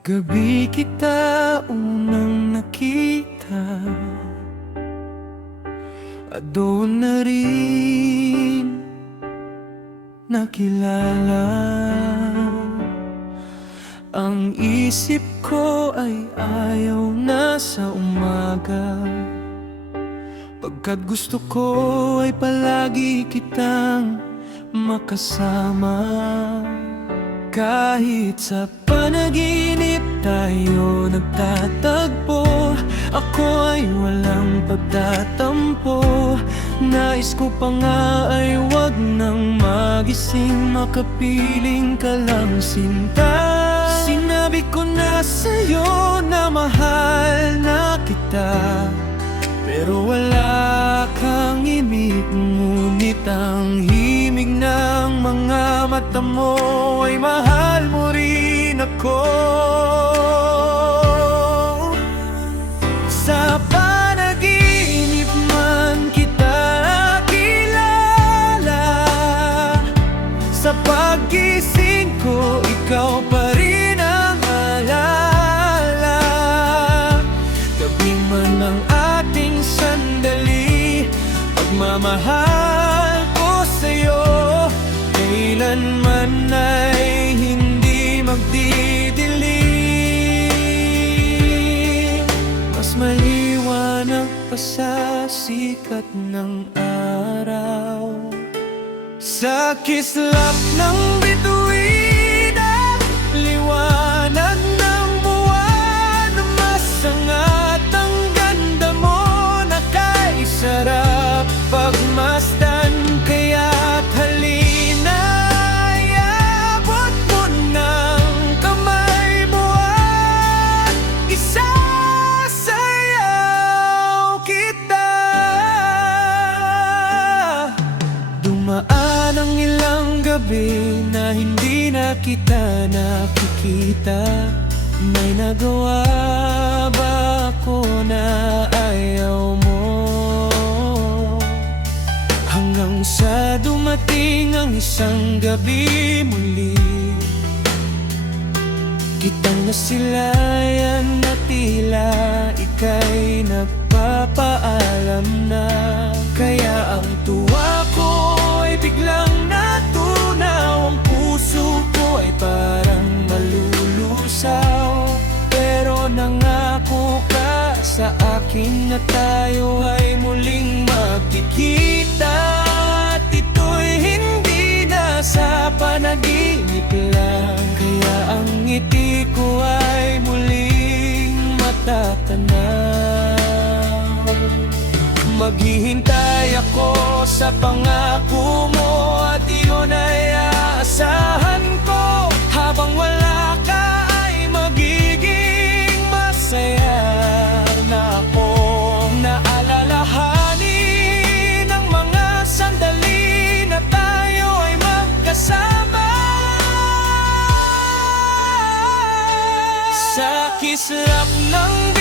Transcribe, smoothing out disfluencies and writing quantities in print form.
Gabi kita unang nakita at doon na rin nakilala. Ang isip ko ay ayaw na sa umaga, pagkat gusto ko ay palagi kitang makasama. Kahit sa panaginip tayo nagtatagpo, ako ay walang pagtatampo. Nais ko pa nga ay wag nang magising, makapiling ka lang sinta. Sinabi ko na sa'yo na mahal na kita, pero wala kang imig, ngunit ang himig ng mga mata mo ay mahal mo rin ako. Sa panaginip man kita nakilala, sa paggising ko ikaw pa rin ang alala. Gabi man ang ating sandali, pagmamahal ko sa'yo kailanman ay hindi magdidilim. Mas maliwanag pa sa sikat ng araw, sa kislap ng bituin, liwanag ng buwan. Masangat ang ganda mo, nakaisarap pagmasdan. Kaya't halina, iabot mo ng kamay mo at isasayaw kita. Dumaan ang ilang gabi na hindi na kita nakikita. May nagawa ba ako na ayaw mo? Hanggang sa dumating ang isang gabi muli, kitang nasilayan na tila ika'y nagpapaalam na. Kaya ang tuwa ko ay biglang natunaw, ang puso ko ay parang malulusaw. Pero nangako ka sa akin na tayo ay muling magkikita, at ito'y hindi na sa panaginip lang. Kaya ang ngiti ko ay muling matatanaw. Maghihintay ako sa pangako mo, at iyon ay aasahan ko. Habang wala ka ay magiging masaya na ako. Naalalahanin ang mga sandali na tayo ay magkasama. Sa kislap ng